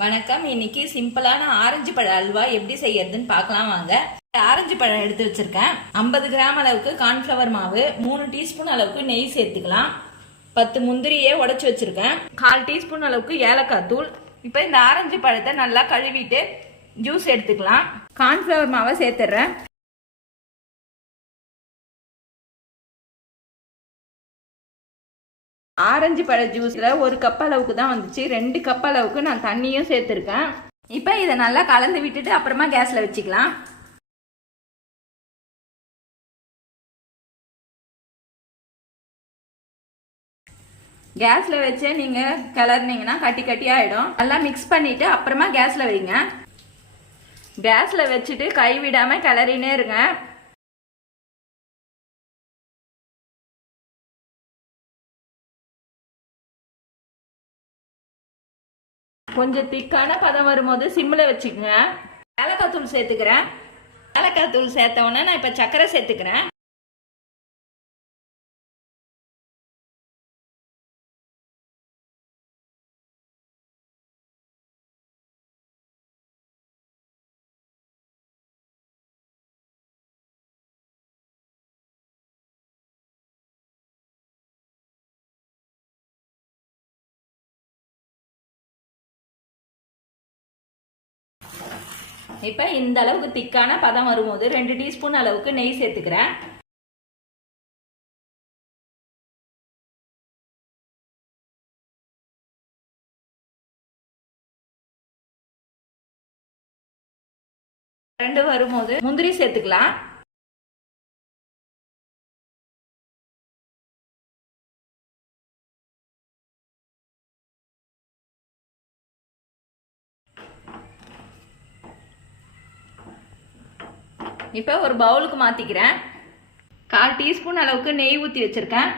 வணக்கம். இன்னைக்கு சிம்பிளான ஆரஞ்சு பழ அல்வா எப்படி செய்யறதுன்னு பார்க்கலாம் வாங்க. ஆரஞ்சு பழம் எடுத்து வச்சிருக்கேன். 50 கிராம் அளவுக்கு கார்ன்ஃபிளவர் மாவு, 3 டீஸ்பூன் அளவுக்கு நெய் சேர்த்துக்கலாம். 10 முந்திரியே உடைச்சு வச்சிருக்கேன். 1/4 டீஸ்பூன் அளவுக்கு ஏலக்காய் தூள். இப்போ இந்த ஆரஞ்சு பழத்தை நல்லா கழுவிட்டு ஜூஸ் எடுத்துக்கலாம். கார்ன்ஃபிளவர் மாவை சேர்த்துடுறேன். ஆரஞ்சு பழ ஜூஸ்ல 1 கப் அளவுக்கு தான் வந்துச்சு. 2 கப் அளவுக்கு நான் தண்ணியும் சேர்த்துருக்கேன். இப்போ இதை நல்லா கலந்து விட்டுட்டு அப்புறமா கேஸ்ல வச்சுக்கலாம். கேஸ்ல வச்சு நீங்க கிளறினீங்கன்னா கட்டி கட்டி ஆயிடும். நல்லா மிக்ஸ் பண்ணிட்டு அப்புறமா கேஸ்ல வைங்க. கேஸ்ல வச்சுட்டு கை விடாம கிளறினே இருங்க. கொஞ்சம் திக்கான பதம் வரும்போது சிம்மில் வச்சுக்கோங்க. ஏலக்காய் தூள் சேர்த்துக்கிறேன். ஏலக்காய் தூள் சேர்த்த உடனே நான் இப்போ சர்க்கரை சேர்த்துக்கிறேன். இப்போ இந்த அளவுக்கு திக்கான பதம் வரும்போது 2 டீஸ்பூன் அளவுக்கு நெய் சேர்த்துக்கிறேன். ரெண்டு வரும்போது முந்திரி சேர்த்துக்கலாம். இப்போ ஒரு பவுலுக்கு மாத்திக்கிறேன். 1/4 டீஸ்பூன் அளவுக்கு நெய் ஊற்றி வச்சிருக்கேன்.